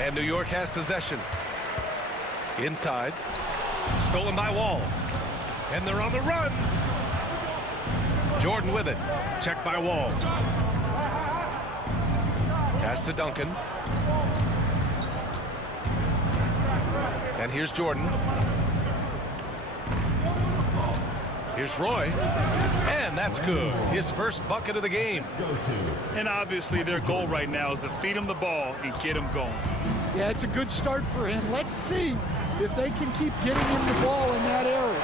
And New York has possession. Inside. Stolen by Wall. And they're on the run. Jordan with it. Checked by Wall. Pass to Duncan. And here's Jordan. Here's Roy. And that's good. His first bucket of the game. And obviously their goal right now is to feed him the ball and get him going. Yeah, it's a good start for him. Let's see if they can keep getting him the ball in that area.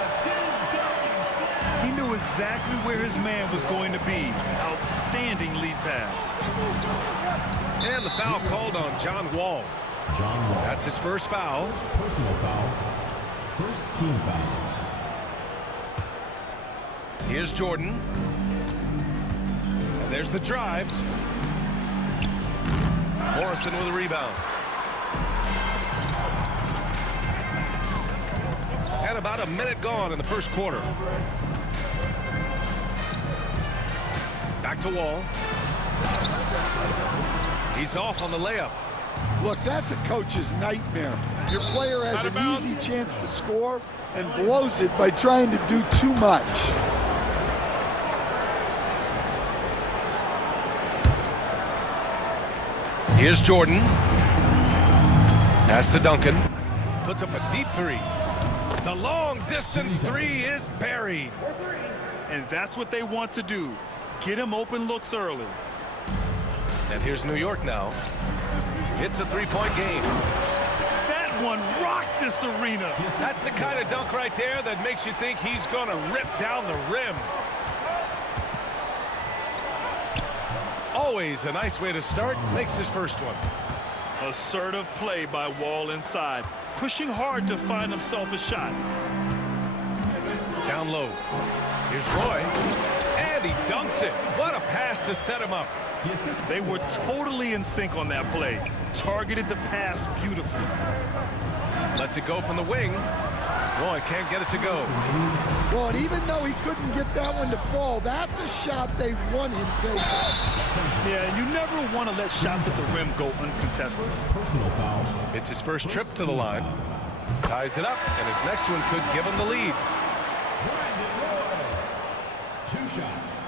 He knew exactly where his man was going to be. Outstanding lead pass. And the foul called on John Wall. That's his first foul. Personal foul. First team foul. Here's Jordan. And there's the drive. Morrison with a rebound. And about a minute gone in the first quarter. Back to Wall. He's off on the layup. Look, that's a coach's nightmare. Your player has an easy chance to score and blows it by trying to do too much. Here's Jordan. Pass to Duncan. Puts up a deep three. The long distance three is buried. And that's what they want to do. Get him open looks early. And here's New York now. It's a three-point game. That one rocked this arena. That's the kind of dunk right there that makes you think he's going to rip down the rim. Always a nice way to start. Makes his first one. Assertive play by Wall inside. Pushing hard to find himself a shot. Down low. Here's Roy. And he dunks it. What a pass to set him up. They were totally in sync on that play. Targeted the pass beautifully. Lets it go from the wing. Roy can't get it to go. Well, and even though he couldn't get that one to fall, that's a shot they want him taking. Yeah, you never want to let shots at the rim go uncontested. Personal foul. It's his first trip to the line. Ties it up, and his next one could give him the lead. Brandon Roy. 2 shots.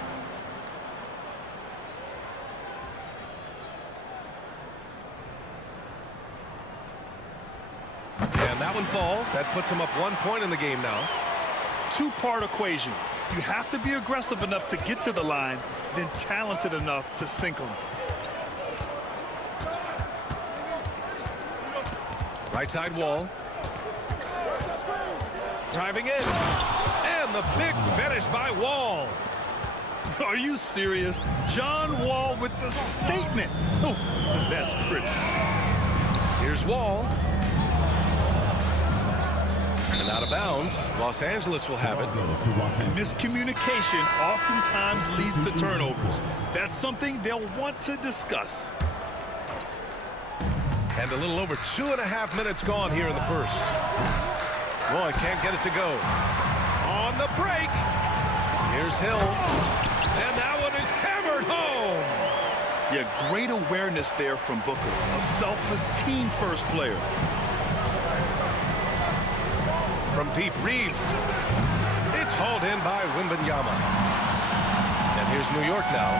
And that one falls. That puts him up 1 point in the game now. Two-part equation. You have to be aggressive enough to get to the line, then talented enough to sink them. Right side Wall. Driving in. And the big finish by Wall. Are you serious? John Wall with the statement. Oh, that's pretty. Here's Wall. And out of bounds. Los Angeles will have it. Miscommunication oftentimes leads to turnovers. That's something they'll want to discuss. And a little over 2.5 minutes gone here in the first. Roy can't get it to go. On the break. Here's Hill. And that one is hammered home. Yeah, great awareness there from Booker. A selfless team-first player. From deep, Reeves. It's hauled in by Wembanyama. And here's New York now.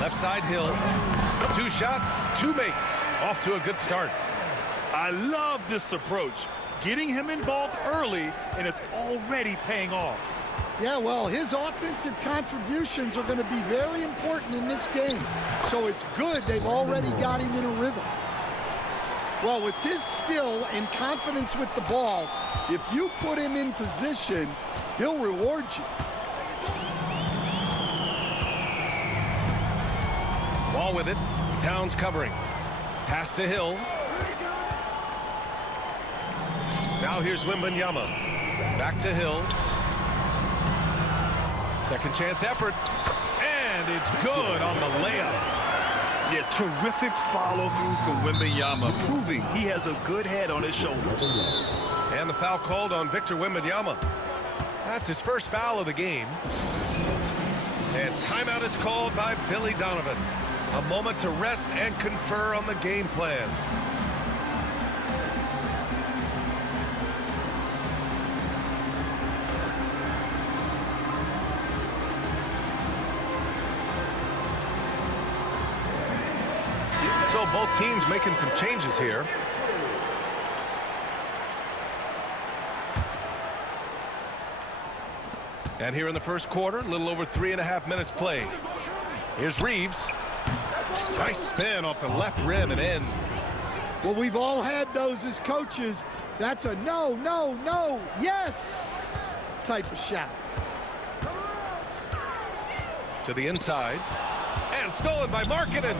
Left side Hill. 2 shots, 2 makes. Off to a good start. I love this approach. Getting him involved early, and it's already paying off. Yeah, well, his offensive contributions are going to be very important in this game. So it's good they've already got him in a rhythm. Well, with his skill and confidence with the ball, if you put him in position, he'll reward you. Wall with it. Towns covering. Pass to Hill. Now here's Wembanyama. Back to Hill. Second chance effort. And it's good on the layup. Yeah, terrific follow-through from Wembanyama, proving he has a good head on his shoulders. And the foul called on Victor Wembanyama. That's his first foul of the game. And timeout is called by Billy Donovan. A moment to rest and confer on the game plan. So both teams making some changes here. And here in the first quarter, a little over 3.5 minutes played. Here's Reeves. Nice spin off the left rim and in. Well, we've all had those as coaches. That's a no, no, no, yes type of shot. To the inside. And stolen by Markkanen.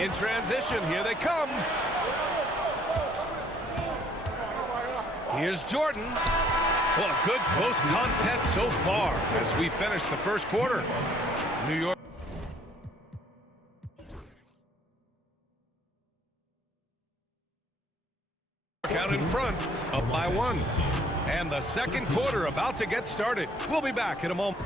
In transition, here they come. Here's Jordan. Well, a good close contest so far as we finish the first quarter. New York. Out in front, up by 1. And the second quarter about to get started. We'll be back in a moment.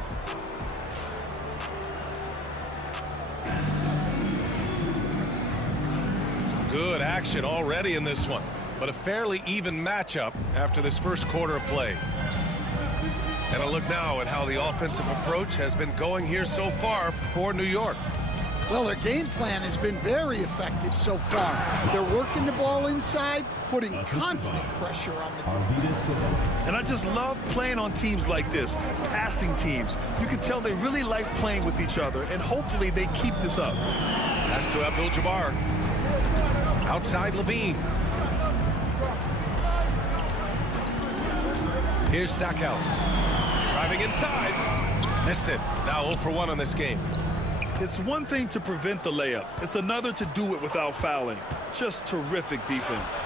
Some good action already in this one, but a fairly even matchup after this first quarter of play. And a look now at how the offensive approach has been going here so far for New York. Well, their game plan has been very effective so far. They're working the ball inside, putting constant pressure on the defense. And I just love playing on teams like this, passing teams. You can tell they really like playing with each other, and hopefully they keep this up. Pass to Abdul-Jabbar. Outside Levine. Here's Stackhouse. Driving inside. Missed it. Now 0 for 1 on this game. It's one thing to prevent the layup. It's another to do it without fouling. Just terrific defense.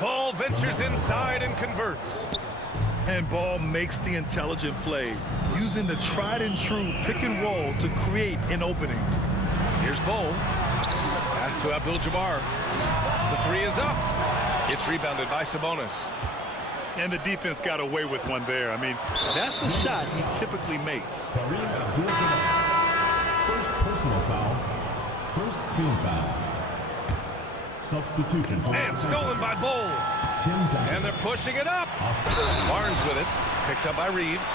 Ball ventures inside and converts. And Ball makes the intelligent play, using the tried and true pick and roll to create an opening. Here's Bol. Pass to Abdul-Jabbar. The three is up. It's rebounded by Sabonis. And the defense got away with one there. I mean, that's a shot he typically makes. Kareem Abdul-Jabbar. First personal foul. First team foul. Substitution. And stolen by Bol. Tim Duncan. And they're pushing it up. Barnes with it. Picked up by Reeves.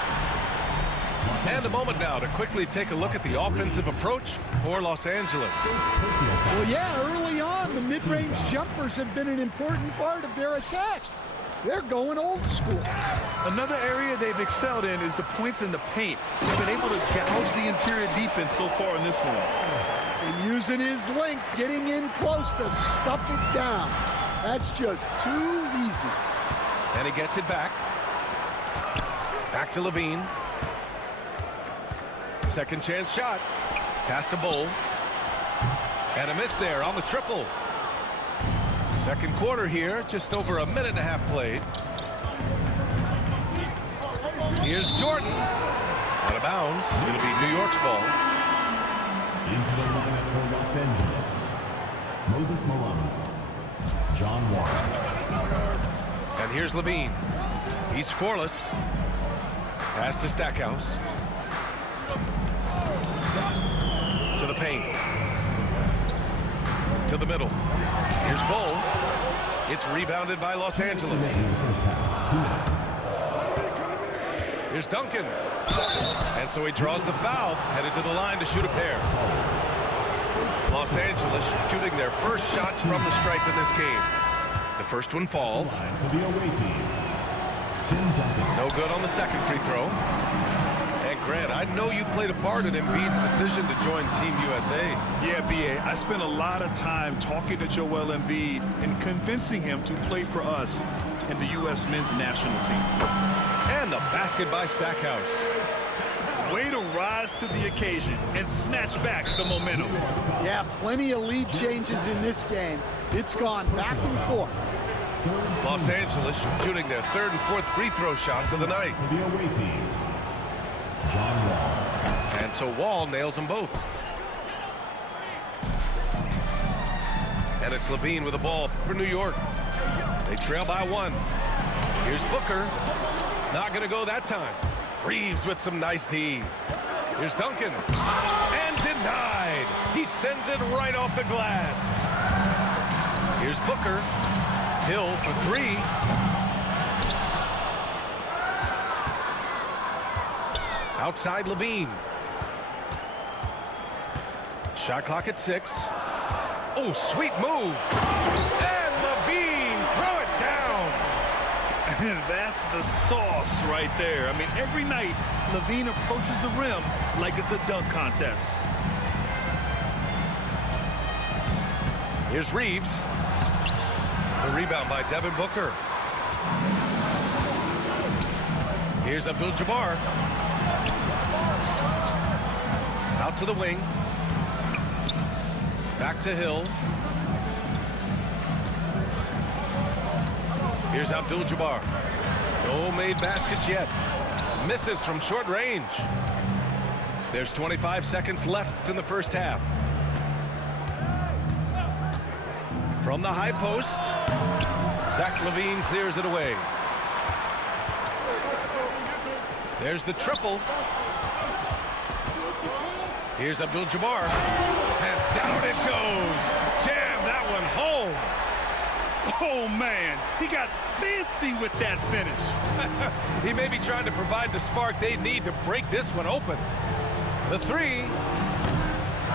And a moment now to quickly take a look at the offensive approach for Los Angeles. Well, yeah, early on, the mid-range jumpers have been an important part of their attack. They're going old school. Another area they've excelled in is the points in the paint. They've been able to gouge the interior defense so far in this one. And using his length, getting in close to stuff it down. That's just too easy. And he gets it back. Back to Levine. Second chance shot. Pass to Bol. And a miss there on the triple. Second quarter here, just over 1.5 minutes played. Here's Jordan. Out of bounds. It'll be New York's ball. Into the lineup for Los Angeles. Moses Malone. John Wall. And here's Levine. He's scoreless. Pass to Stackhouse. To the paint. To the middle. Here's Bol. It's rebounded by Los Angeles. First half, 2 minutes. Here's Duncan. And so he draws the foul, headed to the line to shoot a pair. Los Angeles shooting their first shots from the stripe in this game. The first one falls. Line for the away team. Tim Duncan. No good on the second free throw. And Grant, I know you played a part in Embiid's decision to join Team USA. Yeah, B.A., I spent a lot of time talking to Joel Embiid and convincing him to play for us in the U.S. men's national team. And the basket by Stackhouse. Way to rise to the occasion and snatch back the momentum. Yeah, plenty of lead changes in this game. It's gone back and forth. Los Angeles shooting their third and fourth free throw shots of the night. For the away team. John Wall. And so Wall nails them both. And it's Levine with the ball for New York. They trail by 1. Here's Booker. Not going to go that time. Reeves with some nice D. Here's Duncan. And denied. He sends it right off the glass. Here's Booker. Hill for three. Outside Levine. Shot clock at 6. Oh, sweet move. And Levine, throw it down. That's the sauce right there. I mean, every night, Levine approaches the rim like it's a dunk contest. Here's Reeves. The rebound by Devin Booker. Here's Abdul-Jabbar. Out to the wing. Back to Hill. Here's Abdul-Jabbar. No made baskets yet. Misses from short range. There's 25 seconds left in the first half. From the high post, Zach LaVine clears it away. There's the triple. Here's Abdul-Jabbar. And down it goes. Jam that one home. Oh, man, he got fancy with that finish. He may be trying to provide the spark they need to break this one open. The three.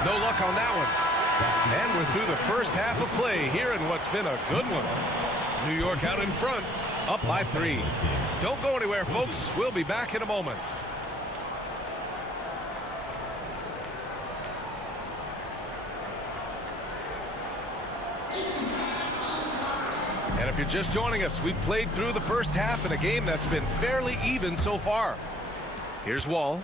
No luck on that one. And we're through the first half of play here in what's been a good one. New York out in front, up by 3. Don't go anywhere, folks. We'll be back in a moment. And if you're just joining us, we've played through the first half in a game that's been fairly even so far. Here's Wall.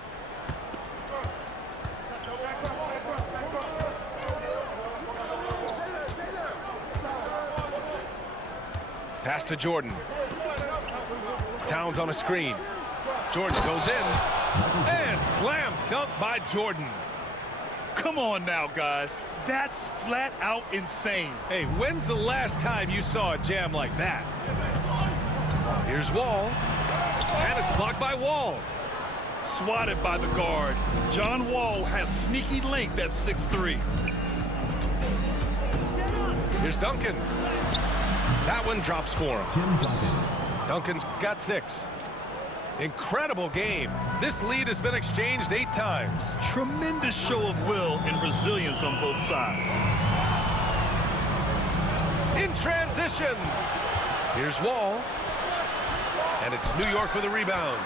Pass to Jordan. Towns on a screen. Jordan goes in. And slam dunk by Jordan. Come on now, guys. That's flat out insane. Hey, when's the last time you saw a jam like that? Here's Wall. And it's blocked by Wall. Swatted by the guard. John Wall has sneaky length at 6'3". Here's Duncan. That one drops for him. Tim Duncan. Duncan's got 6. Incredible game. This lead has been exchanged 8 times. Tremendous show of will and resilience on both sides. In transition. Here's Wall. And it's New York with a rebound.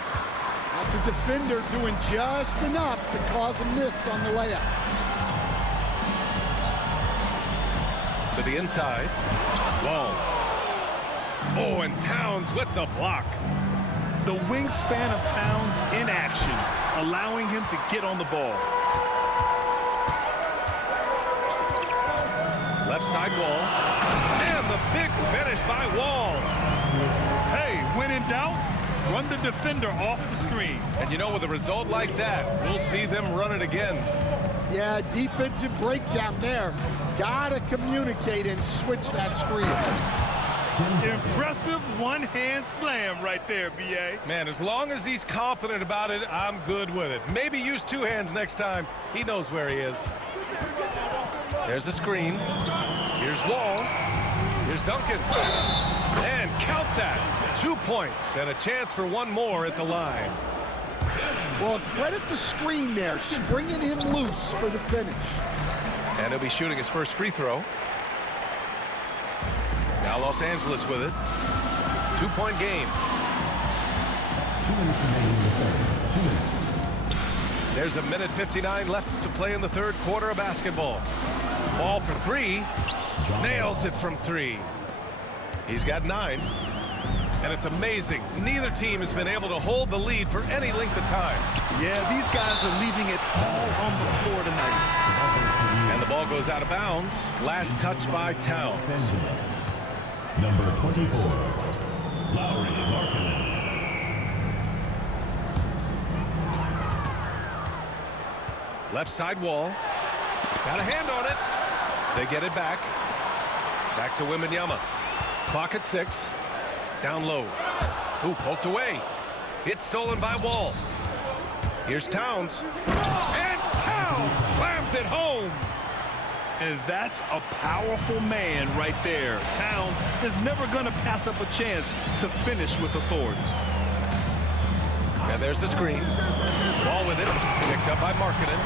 That's a defender doing just enough to cause a miss on the layup. To the inside. Wall. Oh, and Towns with the block. The wingspan of Towns in action, allowing him to get on the ball. Left side Wall. And the big finish by Wall. Hey, when in doubt, run the defender off the screen. And you know, with a result like that, we'll see them run it again. Yeah, defensive breakdown there. Gotta communicate and switch that screen. Impressive one-hand slam right there, B.A. Man, as long as he's confident about it, I'm good with it. Maybe use 2 hands next time. He knows where he is. There's a screen. Here's Wall. Here's Duncan. And count that. 2 points and a chance for one more at the line. Well, credit the screen there, springing him loose for the finish. And he'll be shooting his first free throw. Now Los Angeles with it. 2-point game. 2 minutes remaining in the third. 2 minutes. There's a minute 59 left to play in the third quarter of basketball. Ball for 3. Nails it from 3. He's got 9. And it's amazing. Neither team has been able to hold the lead for any length of time. Yeah, these guys are leaving it all on the floor tonight. And the ball goes out of bounds. Last touch by Towns. Los Angeles. Number 24, Lauri Markkanen. Left side Wall. Got a hand on it. They get it back. Back to Wembanyama. Clock at 6. Down low. Ooh, poked away. It's stolen by Wall. Here's Towns. And Towns slams it home. And that's a powerful man right there. Towns is never going to pass up a chance to finish with authority. And there's the screen. Ball with it. Picked up by Markkanen.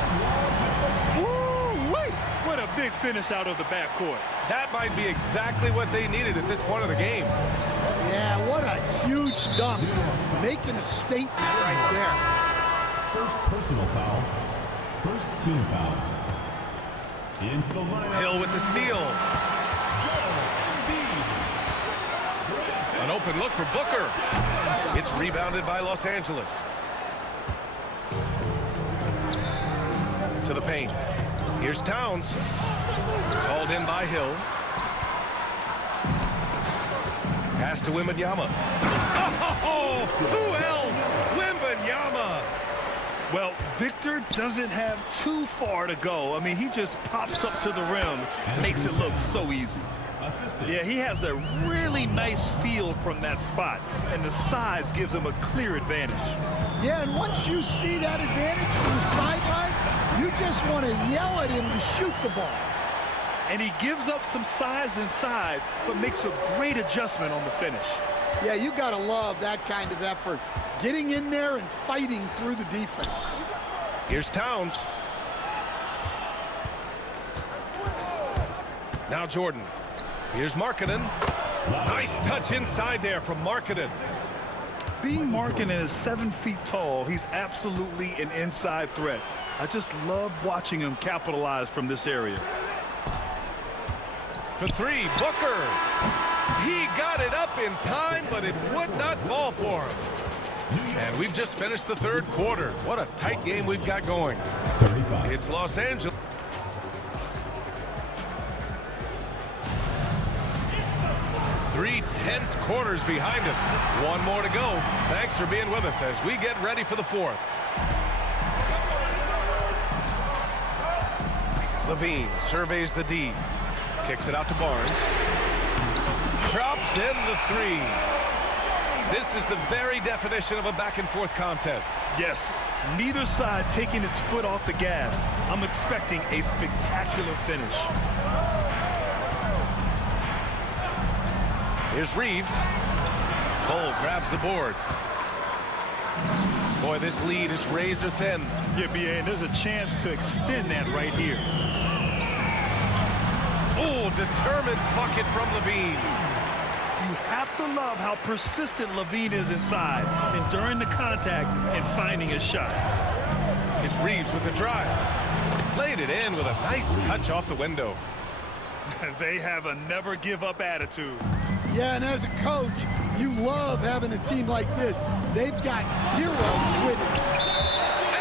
Woo-wee! What a big finish out of the backcourt. That might be exactly what they needed at this point of the game. Yeah, what a huge dunk. Making a statement right there. First personal foul. First team foul. Into the lineup. Hill with the steal. An open look for Booker. It's rebounded by Los Angeles. To the paint. Here's Towns. It's hauled in by Hill. Pass to Wembanyama. Oh, who else? Wembanyama. Well, Victor doesn't have too far to go. I mean, he just pops up to the rim, makes it look so easy. Yeah, he has a really nice feel from that spot, and the size gives him a clear advantage. Yeah, and once you see that advantage from the sideline, you just want to yell at him to shoot the ball. And he gives up some size inside, but makes a great adjustment on the finish. Yeah, you got to love that kind of effort. Getting in there and fighting through the defense. Here's Towns. Now Jordan. Here's Markkanen. Nice touch inside there from Markkanen. Being Markkanen is 7 feet tall, he's absolutely an inside threat. I just love watching him capitalize from this area. For three, Booker. He got it up in time, but it would not fall for him. And we've just finished the third quarter. What a tight game we've got going. 35. It's Los Angeles. 3 tense quarters behind us. One more to go. Thanks for being with us as we get ready for the fourth. Levine surveys the D. Kicks it out to Barnes. Drops in the three. This is the very definition of a back-and-forth contest. Yes, neither side taking its foot off the gas. I'm expecting a spectacular finish. Here's Reeves. Bull grabs the board. Boy, this lead is razor thin. Yeah, BA, and there's a chance to extend that right here. Oh, determined bucket from Levine. You have to love how persistent Levine is inside, enduring the contact and finding a shot. It's Reeves with the drive. Laid it in with a nice touch off the window. They have a never-give-up attitude. Yeah, and as a coach, you love having a team like this. They've got zero quitting.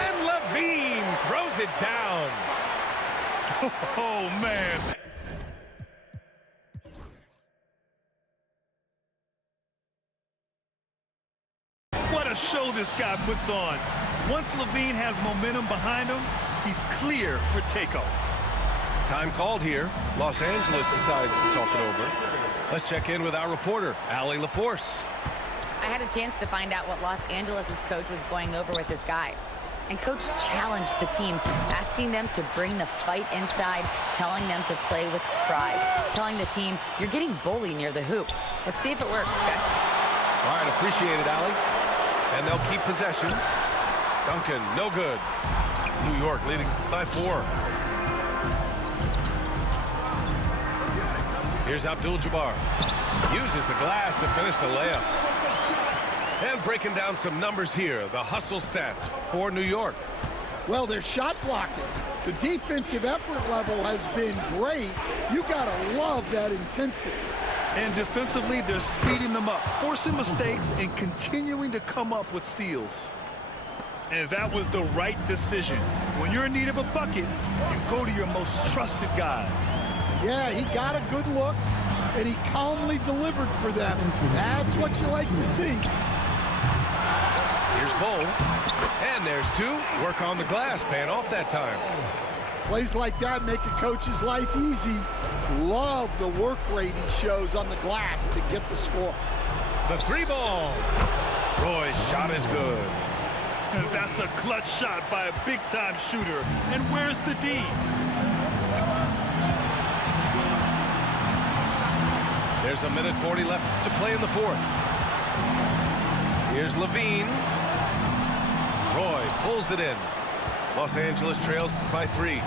And Levine throws it down. Oh, man. What a show this guy puts on. Once Levine has momentum behind him, he's clear for takeoff. Time called here. Los Angeles decides to talk it over. Let's check in with our reporter, Allie LaForce. I had a chance to find out what Los Angeles' coach was going over with his guys. And coach challenged the team, asking them to bring the fight inside, telling them to play with pride, telling the team, you're getting bullied near the hoop. Let's see if it works, guys. All right, appreciate it, Allie. And they'll keep possession. Duncan, no good. New York leading by 4. Here's Abdul-Jabbar. Uses the glass to finish the layup. And breaking down some numbers here, the hustle stats for New York. Well, they're shot blocking. The defensive effort level has been great. You got to love that intensity. And defensively, they're speeding them up, forcing mistakes and continuing to come up with steals. And that was the right decision. When you're in need of a bucket, you go to your most trusted guys. Yeah, he got a good look, and he calmly delivered for them. That's what you like to see. Here's Bull. And there's 2. Work on the glass, paying off that time. Plays like that make a coach's life easy. Love the work rate he shows on the glass to get the score. The 3-ball. Roy's shot is good. And that's a clutch shot by a big-time shooter. And where's the D? There's a minute 40 left to play in the fourth. Here's Levine. Roy pulls it in. Los Angeles trails by 3.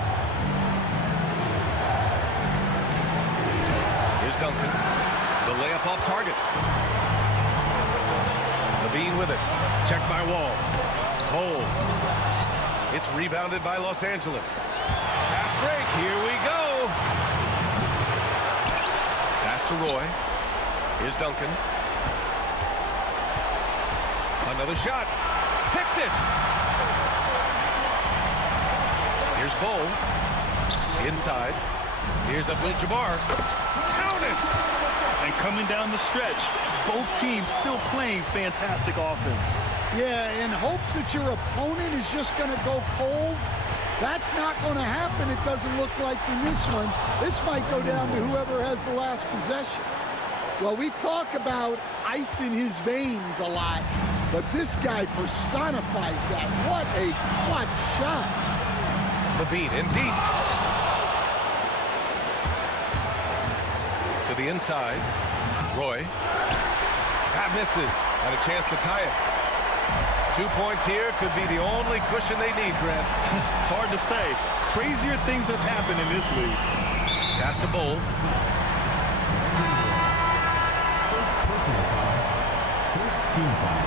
Here's Duncan. The layup off target. Levine with it. Checked by Wall. Hold. It's rebounded by Los Angeles. Fast break. Here we go. Pass to Roy. Here's Duncan. Another shot. Picked it. Here's Bull. Inside. Here's Abdul-Jabbar. Counted. And coming down the stretch, both teams still playing fantastic offense. Yeah, in hopes that your opponent is just going to go cold. That's not going to happen, it doesn't look like in this one. This might go down to whoever has the last possession. Well, we talk about ice in his veins a lot, but this guy personifies that. What a clutch shot. Levine in deep. To the inside. Roy. That misses. Had a chance to tie it. 2 points here could be the only cushion they need, Grant. Hard to say. Crazier things have happened in this league. Pass to Bull. First personal foul. First team foul.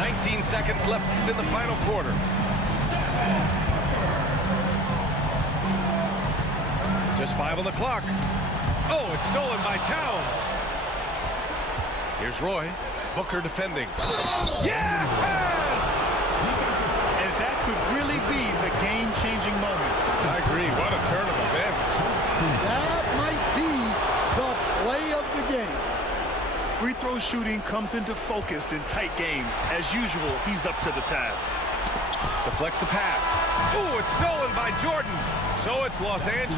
19 seconds left in the final quarter. Just 5 on the clock. Oh, it's stolen by Towns. Here's Roy. Booker defending. Yes! And that could really be the game-changing moments. I agree. What a turn of events. That might be the play of the game. Free throw shooting comes into focus in tight games. As usual, he's up to the task. Deflects the pass. Ooh, it's stolen by Jordan. So it's Los Angeles.